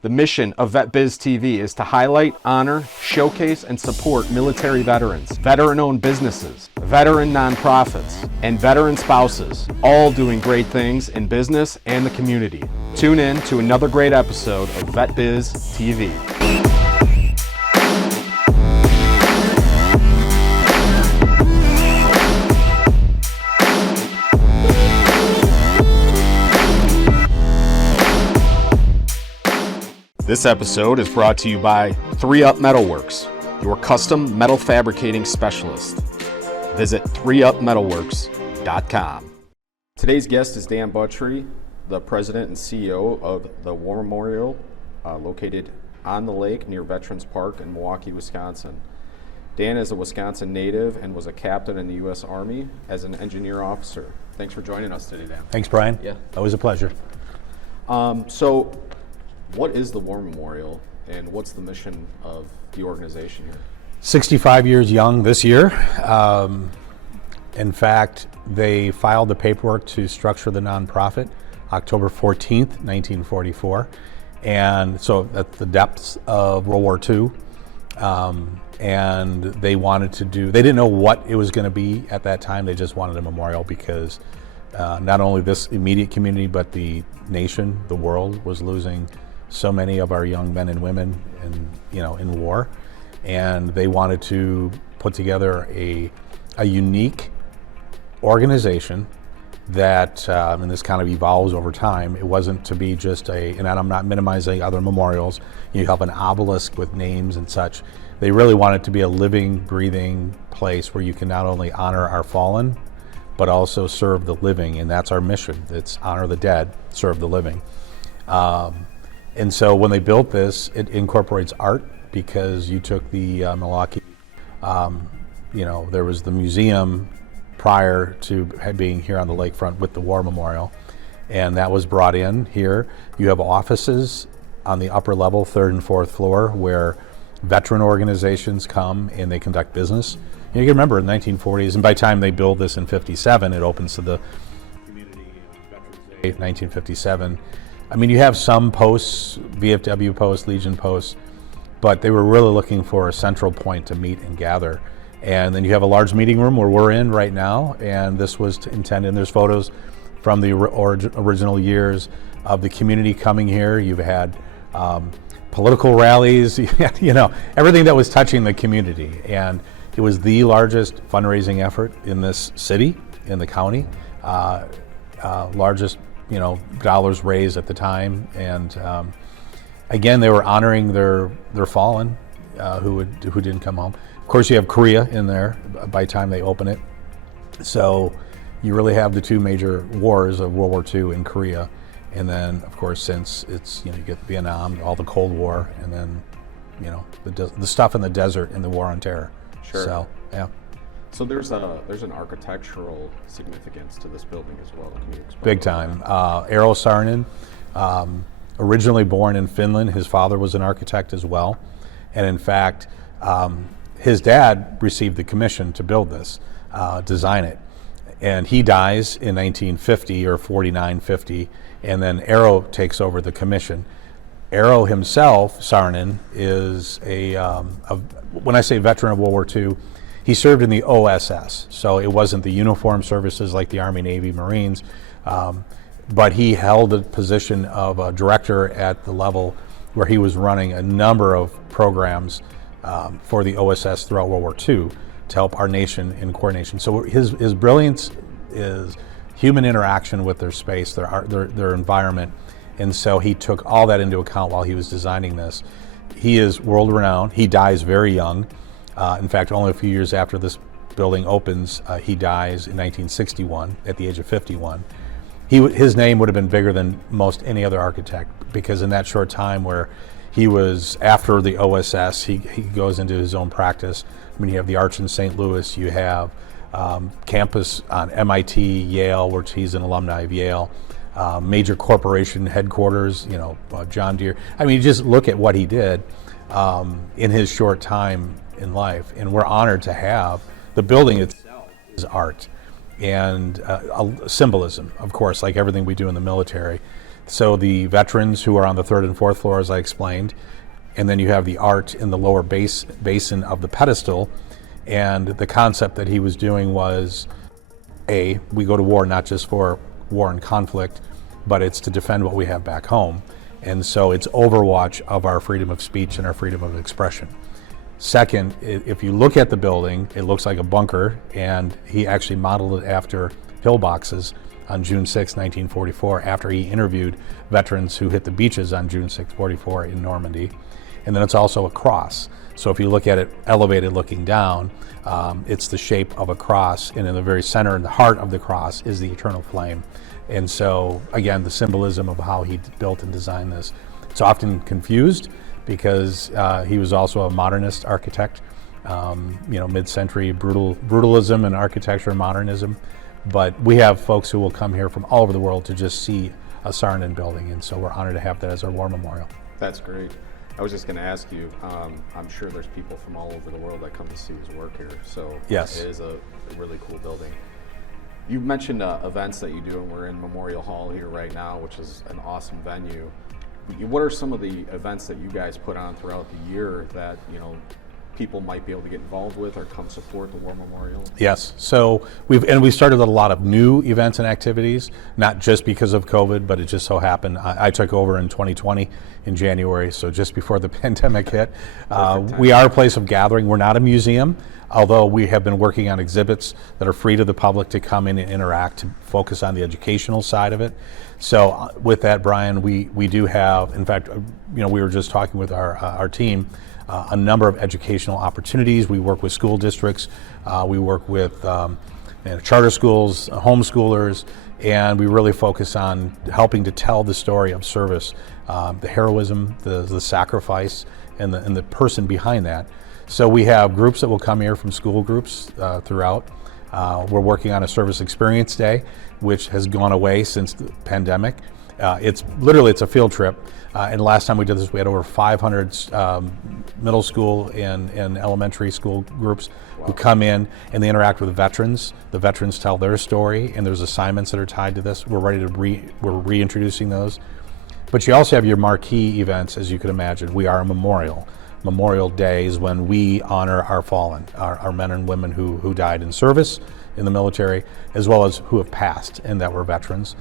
The mission of VetBizTV is to highlight, honor, showcase, and support military veterans, veteran-owned businesses, veteran nonprofits, and veteran spouses, all doing great things in business and the community. Tune in to another great episode of VetBizTV. This episode is brought to you by 3UP Metalworks, your custom metal fabricating specialist. Visit 3upmetalworks.com. Today's guest is Dan Buttery, the president and CEO of the War Memorial, located on the lake near Veterans Park in Milwaukee, Wisconsin. Dan is a Wisconsin native and was a captain in the U.S. Army as an engineer officer. Thanks for joining us today, Dan. Thanks, Brian. Yeah. Always a pleasure. What is the War Memorial, and what's the mission of the organization here? 65 years young this year. In fact, they filed the paperwork to structure the nonprofit October 14th, 1944. And so at the depths of World War II. And they wanted to they didn't know what it was going to be at that time. They just wanted a memorial because not only this immediate community, but the nation, the world, was losing so many of our young men and women in war, and they wanted to put together a unique organization that, and this kind of evolves over time. It wasn't to be just and I'm not minimizing other memorials. You have an obelisk with names and such. They really want it to be a living, breathing place where you can not only honor our fallen, but also serve the living, and that's our mission. It's honor the dead, serve the living. And so when they built this, it incorporates art because you took the Milwaukee, there was the museum prior to being here on the lakefront with the War Memorial, and that was brought in here. You have offices on the upper level, 3rd and 4th floor, where veteran organizations come and they conduct business. You can remember in the 1940s, and by the time they build this in 57, it opens to the community Veterans Day, 1957. I mean, you have some posts, VFW posts, Legion posts, but they were really looking for a central point to meet and gather. And then you have a large meeting room where we're in right now, and this was intended, and there's photos from the original years of the community coming here. You've had political rallies, everything that was touching the community. And it was the largest fundraising effort in this city, in the county, largest dollars raised at the time, and again, they were honoring their fallen who didn't come home. Of course, you have Korea in there by the time they open it, so you really have the two major wars of World War II and Korea, and then of course since it's you get Vietnam, all the Cold War, and then the stuff in the desert and the War on Terror. Sure. So yeah. So there's an architectural significance to this building as well. Can you explain? Big time. Eero Saarinen, originally born in Finland, his father was an architect as well, and in fact, his dad received the commission to build this, design it, and he dies in 1950 or 49-50, and then Eero takes over the commission. Eero himself, Saarinen, is when I say veteran of World War II, he served in the OSS, so it wasn't the uniformed services like the Army, Navy, Marines, but he held the position of a director at the level where he was running a number of programs for the OSS throughout World War II to help our nation in coordination. So his brilliance is human interaction with their space, their environment, and so he took all that into account while he was designing this. He is world-renowned. He dies very young. In fact, only a few years after this building opens, he dies in 1961 at the age of 51. His name would have been bigger than most any other architect, because in that short time where he was after the OSS, he goes into his own practice. I mean, you have the Arch in St. Louis, you have campus on MIT, Yale, where he's an alumni of Yale, major corporation headquarters, John Deere. I mean, you just look at what he did in his short time in life, and we're honored to have the building itself is art and symbolism, of course, like everything we do in the military. So the veterans who are on the 3rd and 4th floor, as I explained, and then you have the art in the lower basin of the pedestal. And the concept that he was doing was, we go to war not just for war and conflict, but it's to defend what we have back home. And so it's overwatch of our freedom of speech and our freedom of expression. Second, if you look at the building, it looks like a bunker, and he actually modeled it after pillboxes on June 6, 1944, after he interviewed veterans who hit the beaches on June 6, 44 in Normandy. And then it's also a cross. So if you look at it elevated looking down, it's the shape of a cross, and in the very center, in the heart of the cross, is the eternal flame. And so, again, the symbolism of how he built and designed this. It's often confused because he was also a modernist architect, mid-century brutalism and architecture and modernism. But we have folks who will come here from all over the world to just see a Saarinen building, and so we're honored to have that as our war memorial. That's great. I was just going to ask you, I'm sure there's people from all over the world that come to see his work here, so yes, it is a really cool building. You mentioned events that you do, and we're in Memorial Hall here right now, which is an awesome venue. What are some of the events that you guys put on throughout the year that people might be able to get involved with or come support the War Memorial? Yes, so we started a lot of new events and activities, not just because of COVID, but it just so happened I took over in 2020 in January, so just before the pandemic hit. We are a place of gathering. We're not a museum, although we have been working on exhibits that are free to the public to come in and interact, to focus on the educational side of it. So with that, Brian, we do have, in fact, we were just talking with our team, a number of educational opportunities. We work with school districts, we work with charter schools, homeschoolers, and we really focus on helping to tell the story of service, the heroism, the sacrifice, and the person behind that. So we have groups that will come here from school groups throughout. We're working on a service experience day, which has gone away since the pandemic. It's a field trip. And last time we did this, we had over 500 middle school and elementary school groups who come in and they interact with the veterans. The veterans tell their story, and there's assignments that are tied to this. We're reintroducing those. But you also have your marquee events, as you could imagine. We are a memorial. Memorial Day is when we honor our fallen, our men and women who died in service in the military, as well as who have passed and that were veterans.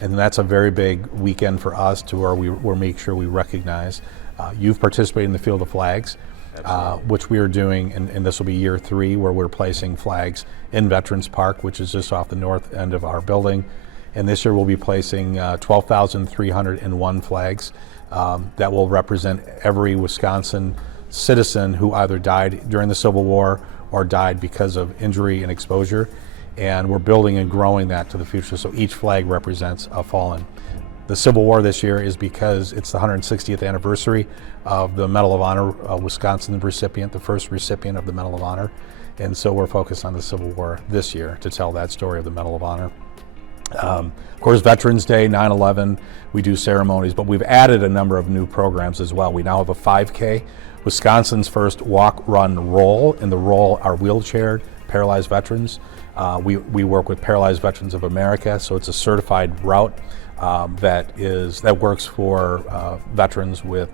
And that's a very big weekend for us to where we make sure we recognize. You've participated in the Field of Flags, which we are doing, and this will be year 3, where we're placing flags in Veterans Park, which is just off the north end of our building. And this year we'll be placing 12,301 flags that will represent every Wisconsin citizen who either died during the Civil War or died because of injury and exposure. And we're building and growing that to the future. So each flag represents a fallen. The Civil War this year is because it's the 160th anniversary of the Medal of Honor, Wisconsin recipient, the first recipient of the Medal of Honor. And so we're focused on the Civil War this year to tell that story of the Medal of Honor. Of course, Veterans Day, 9/11, we do ceremonies, but we've added a number of new programs as well. We now have a 5K, Wisconsin's first walk, run, roll. In the roll are wheelchaired, paralyzed veterans. We work with Paralyzed Veterans of America, so it's a certified route that works for veterans with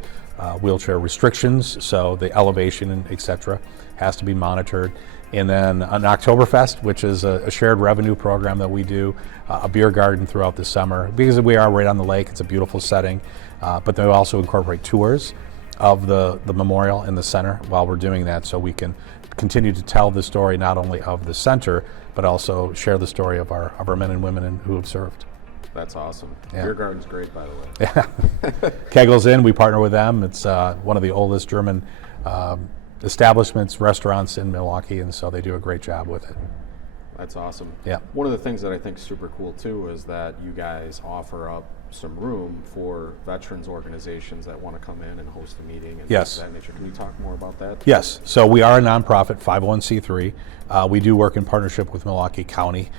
wheelchair restrictions, so the elevation and et cetera has to be monitored. And then an Oktoberfest, which is a shared revenue program that we do, a beer garden throughout the summer. Because we are right on the lake, it's a beautiful setting, but they also incorporate tours of the memorial in the center while we're doing that, so we can continue to tell the story not only of the center, but also share the story of our men and women who have served. That's awesome. Yeah. Beer garden's great, by the way. Yeah. Kegel's Inn, we partner with them. It's one of the oldest German establishments, restaurants in Milwaukee, and so they do a great job with it. That's awesome. Yeah. One of the things that I think is super cool too is that you guys offer up some room for veterans organizations that want to come in and host a meeting and yes. things of that nature. Can you talk more about that? Yes. So we are a nonprofit, 501c3. We do work in partnership with Milwaukee County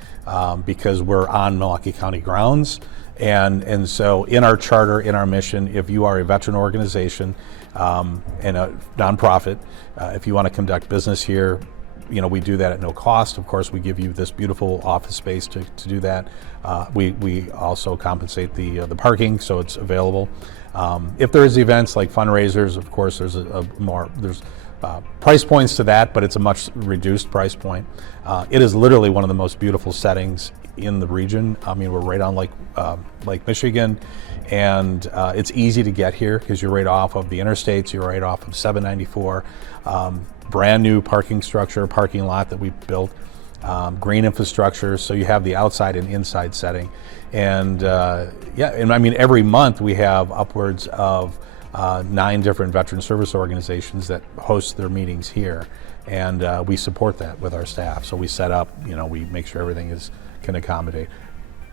because we're on Milwaukee County grounds. And so in our charter, in our mission, if you are a veteran organization and a nonprofit, if you want to conduct business here, we do that at no cost. Of course, we give you this beautiful office space to do that. We also compensate the parking, so it's available. If there's events like fundraisers, of course, there's there's price points to that, but it's a much reduced price point. It is literally one of the most beautiful settings in the region. I mean, we're right on Lake Michigan, and it's easy to get here because you're right off of the interstates, you're right off of 794. Brand new parking structure, parking lot that we built, green infrastructure, so you have the outside and inside setting. And and I mean, every month we have upwards of 9 different veteran service organizations that host their meetings here, and we support that with our staff. So we set up, we make sure everything can accommodate.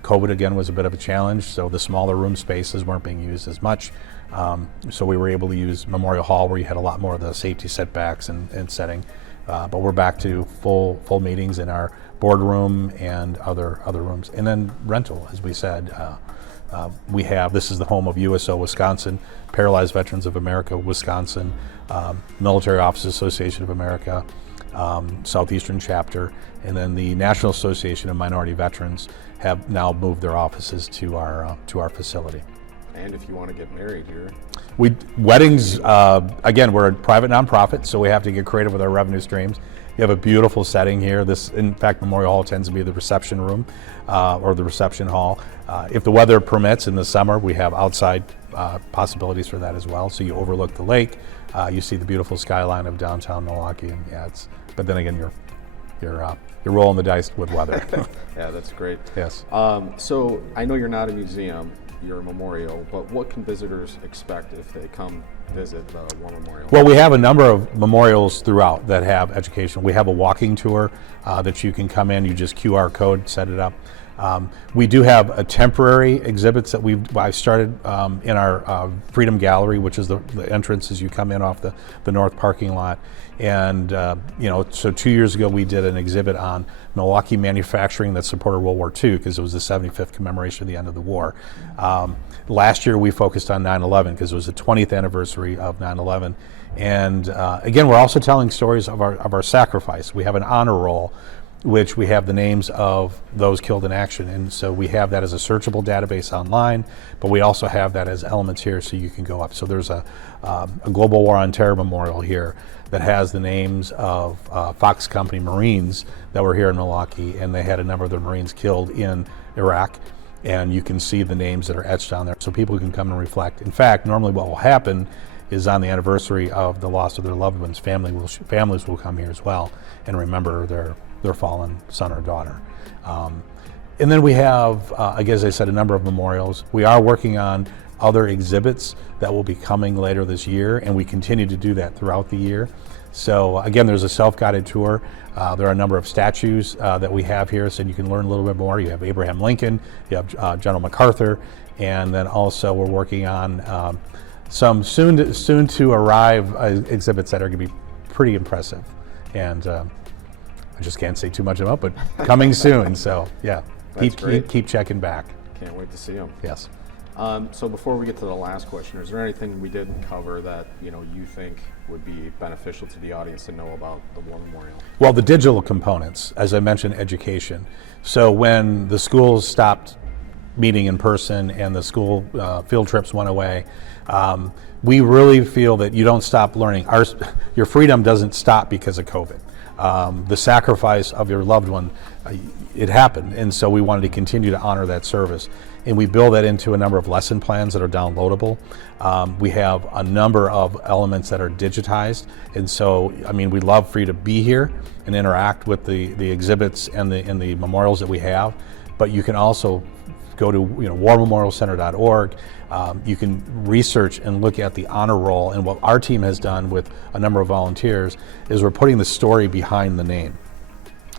COVID again was a bit of a challenge, so the smaller room spaces weren't being used as much. So we were able to use Memorial Hall, where you had a lot more of the safety setbacks and setting. But we're back to full meetings in our boardroom and other rooms, and then rental, as we said. This is the home of USO Wisconsin, Paralyzed Veterans of America Wisconsin, Military Officers Association of America, Southeastern Chapter, and then the National Association of Minority Veterans have now moved their offices to our facility. And if you want to get married here, weddings, again, we're a private nonprofit, so we have to get creative with our revenue streams. We have a beautiful setting here. In fact, Memorial Hall tends to be the reception room or the reception hall. If the weather permits in the summer, we have outside possibilities for that as well. So you overlook the lake, you see the beautiful skyline of downtown Milwaukee, and but then again, you're rolling the dice with weather. Yeah, that's great. Yes. So I know you're not a museum, you're a memorial, but what can visitors expect if they come visit the War Memorial? Well, we have a number of memorials throughout that have education. We have a walking tour that you can come in. You just QR code, set it up. We do have a temporary exhibits that I started in our Freedom Gallery, which is the entrance as you come in off the north parking lot. And so 2 years ago we did an exhibit on Milwaukee manufacturing that supported World War II, because it was the 75th commemoration of the end of the war. Last year we focused on 9/11 because it was the 20th anniversary of 9/11. And again, we're also telling stories of our sacrifice. We have an honor roll, which we have the names of those killed in action. And so we have that as a searchable database online, but we also have that as elements here so you can go up. So there's a Global War on Terror memorial here that has the names of Fox Company Marines that were here in Milwaukee, and they had a number of their Marines killed in Iraq. And you can see the names that are etched on there so people can come and reflect. In fact, normally what will happen is on the anniversary of the loss of their loved ones, families will come here as well and remember their fallen son or daughter. And then we have, again, as I said, a number of memorials. We are working on other exhibits that will be coming later this year, and we continue to do that throughout the year. So again, there's a self-guided tour. There are a number of statues that we have here, so you can learn a little bit more. You have Abraham Lincoln, you have General MacArthur, and then also we're working on some soon to arrive exhibits that are going to be pretty impressive. And I just can't say too much about, but coming soon. So yeah, keep checking back. Can't wait to see them. Yes. So before we get to the last question, is there anything we didn't cover that you think would be beneficial to the audience to know about the War Memorial? Well, the digital components, as I mentioned, education. So when the schools stopped meeting in person and the school field trips went away, we really feel that you don't stop learning. Your freedom doesn't stop because of COVID. The sacrifice of your loved one, it happened, and so we wanted to continue to honor that service. And we build that into a number of lesson plans that are downloadable. We have a number of elements that are digitized, and so we'd love for you to be here and interact with the exhibits and the memorials that we have. But you can also go to warmemorialcenter.org. You can research and look at the honor roll, and what our team has done with a number of volunteers is we're putting the story behind the name.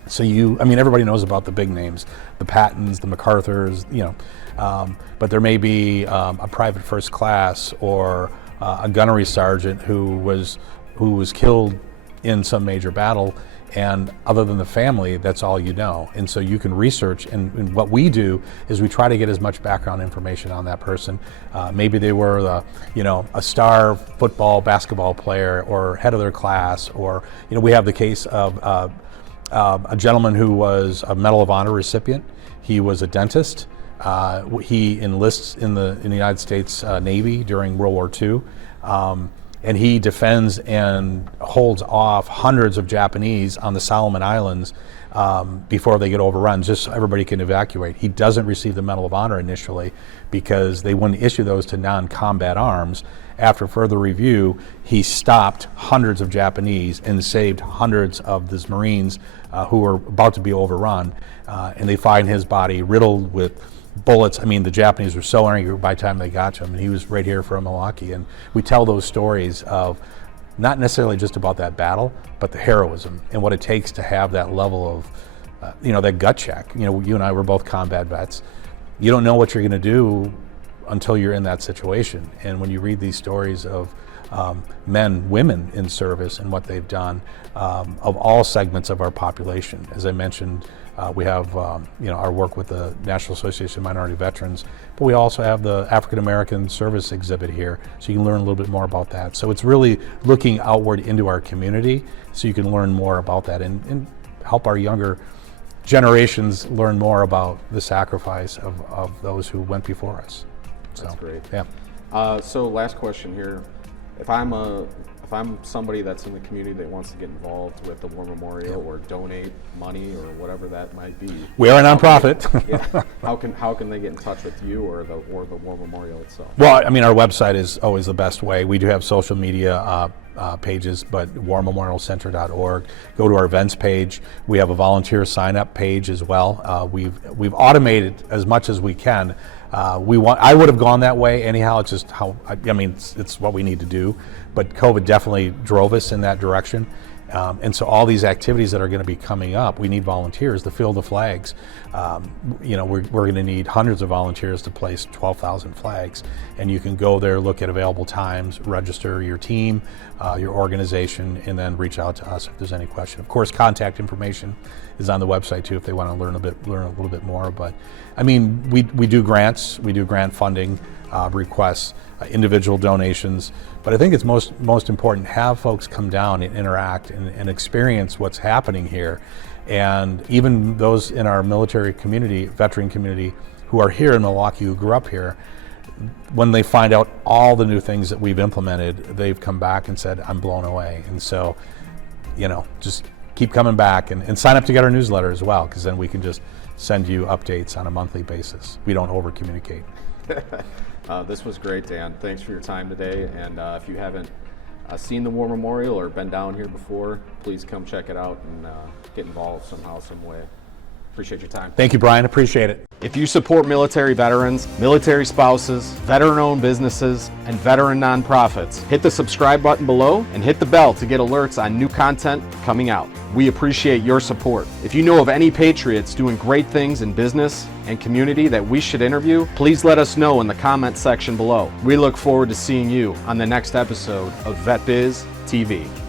So everybody knows about the big names, the Pattons, the MacArthurs, but there may be a private first class or a gunnery sergeant who was killed in some major battle, and other than the family, that's all you know. And so you can research, and what we do is we try to get as much background information on that person. Maybe they were a star football, basketball player, or head of their class, or we have the case of a gentleman who was a Medal of Honor recipient. He was a dentist. He enlists in the United States Navy during World War II. And he defends and holds off hundreds of Japanese on the Solomon Islands before they get overrun, just so everybody can evacuate. He doesn't receive the Medal of Honor initially because they wouldn't issue those to non-combat arms. After further review, he stopped hundreds of Japanese and saved hundreds of these Marines who were about to be overrun. And they find his body riddled with bullets. I mean, the Japanese were so angry by the time they got to him, and he was right here from Milwaukee. And we tell those stories of not necessarily just about that battle, but the heroism and what it takes to have that level of, that gut check. You and I were both combat vets. You don't know what you're going to do until you're in that situation. And when you read these stories of men, women in service and what they've done, of all segments of our population, as I mentioned, we have our work with the National Association of Minority Veterans, but we also have the African American Service exhibit here, so you can learn a little bit more about that. So it's really looking outward into our community so you can learn more about that and help our younger generations learn more about the sacrifice of those who went before us. So, that's great. Yeah. So last question here. If I'm somebody that's in the community that wants to get involved with the War Memorial or donate money or whatever that might be, we are a nonprofit. How can they get in touch with you or the War Memorial itself? Well, I mean, our website is always the best way. We do have social media pages, but warmemorialcenter.org. Go to our events page. We have a volunteer sign-up page as well. We've automated as much as we can. I would have gone that way anyhow. It's just it's what we need to do. But COVID definitely drove us in that direction. And so all these activities that are going to be coming up, we need volunteers to fill the flags. We're going to need hundreds of volunteers to place 12,000 flags. And you can go there, look at available times, register your team, your organization, and then reach out to us if there's any question. Of course, contact information is on the website too if they want to learn a little bit more. But I mean, we do grants, we do grant funding requests, individual donations. But I think it's most important to have folks come down and interact and experience what's happening here. And even those in our military community, veteran community, who are here in Milwaukee, who grew up here, when they find out all the new things that we've implemented, they've come back and said, I'm blown away. And so, just keep coming back and sign up to get our newsletter as well, because then we can just send you updates on a monthly basis. We don't over communicate. This was great, Dan. Thanks for your time today. And if you haven't seen the War Memorial or been down here before, please come check it out and get involved somehow, some way. Appreciate your time. Thank you, Brian. Appreciate it. If you support military veterans, military spouses, veteran-owned businesses, and veteran nonprofits, hit the subscribe button below and hit the bell to get alerts on new content coming out. We appreciate your support. If you know of any patriots doing great things in business and community that we should interview, please let us know in the comment section below. We look forward to seeing you on the next episode of VetBizTV.